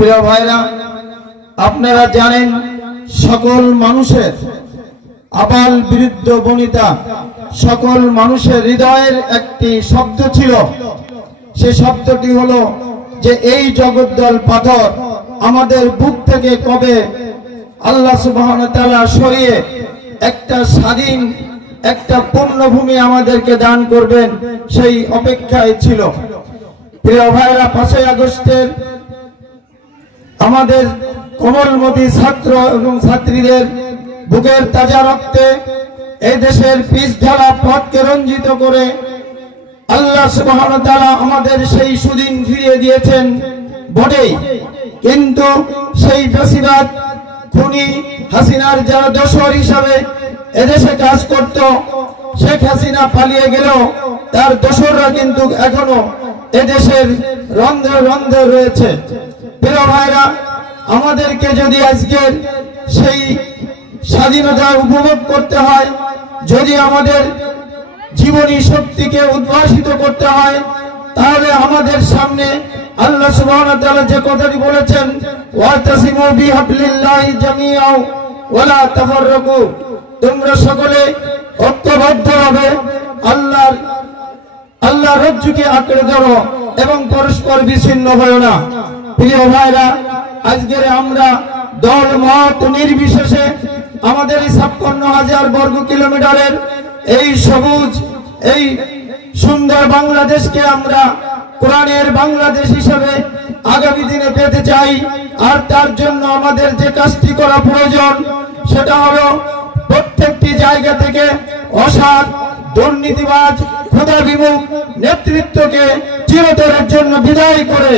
প্রিয় ভাইরা, আপনারা জানেন সকল মানুষের আবাল বৃদ্ধ বনিতা সকল মানুষের হৃদয়ের একটি শব্দ ছিল। সে শব্দটি হলো যে এই জগদ্দল পাথর আমাদের বুক থেকে কবে আল্লাহ সুবহানাহু ওয়া তাআলা সরিয়ে একটা স্বাধীন একটা পূর্ণভূমি আমাদেরকে দান করবেন, সেই অপেক্ষায় ছিল। প্রিয় ভাইরা, 5ই আগস্টের আমাদের কোমলমতি ছাত্র এবং ছাত্রীদের বুকের তাজা রক্তে এই দেশের পিচ ঢালা পথকে রঞ্জিত করে আল্লাহ সুবহানাহু ওয়া তাআলা আমাদের সেই সুদিন ফিরিয়ে দিয়েছেন বটেই, কিন্তু সেই ফ্যাসিবাদ খুনি হাসিনার যারা দোসর হিসাবে এদেশে কাজ করত, শেখ হাসিনা পালিয়ে গেল, তার দোসররা কিন্তু এখনো এদেশের রন্ধ্রে রন্ধ্রে রয়েছে। প্রিয় ভাইরা, আমাদেরকে যদি আজকের সেই স্বাধীনতা উপভোগ করতে হয়, যদি আমাদের জীবনী শক্তিকে উদ্ভাসিত করতে হয়, তাহলে আমাদের সামনে আল্লাহ সুবহানাহু ওয়া তাআলা যে কথাটি বলেছেন, ওয়াতাসিমু বিহাবলিল্লাহি জামিআও ওয়া লা তাফাররাকু, তোমরা সকলে ঐক্যবদ্ধভাবে আল্লাহর রজ্জুকে আঁকড়ে ধরো এবং পরস্পর বিচ্ছিন্ন হয়ো না। প্রিয় ভাইরা, আজকের আমরা দল মত নির্বিশেষে আমাদের এই 56,000 বর্গ কিলোমিটারের এই সবুজ এই সুন্দর বাংলাদেশকে আমরা কোরআনের বাংলাদেশ হিসেবে আগামী দিনে পেতে চাই। আর তার জন্য আমাদের যে কাজটি করা প্রয়োজন সেটা হলো প্রত্যেকটি জায়গা থেকে অসৎ, দুর্নীতিবাজ, ক্ষুধাবিমুখ নেতৃত্বকে চিরতরের জন্য বিদায় করে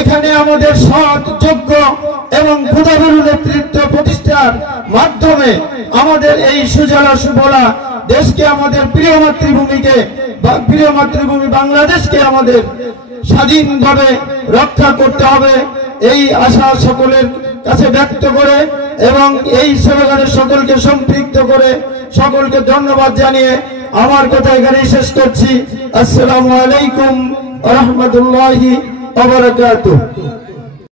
এখানে আমাদের সৎ, যোগ্য এবং ক্ষুধাবিমুখ নেতৃত্ব প্রতিষ্ঠার মাধ্যমে আমাদের এই সুজলা সুফলা দেশকে, আমাদের প্রিয় মাতৃভূমি বাংলাদেশকে আমাদের স্বাধীনভাবে রক্ষা করতে হবে। এই আশা সকলের কাছে ব্যক্ত করে এবং এই স্লোগানে সকলকে সম্পৃক্ত করে সকলকে ধন্যবাদ জানিয়ে আমার কথা এখানেই শেষ করছি। আসসালামু আলাইকুম ওয়া রাহমাতুল্লাহি ওয়া বারাকাতুহু।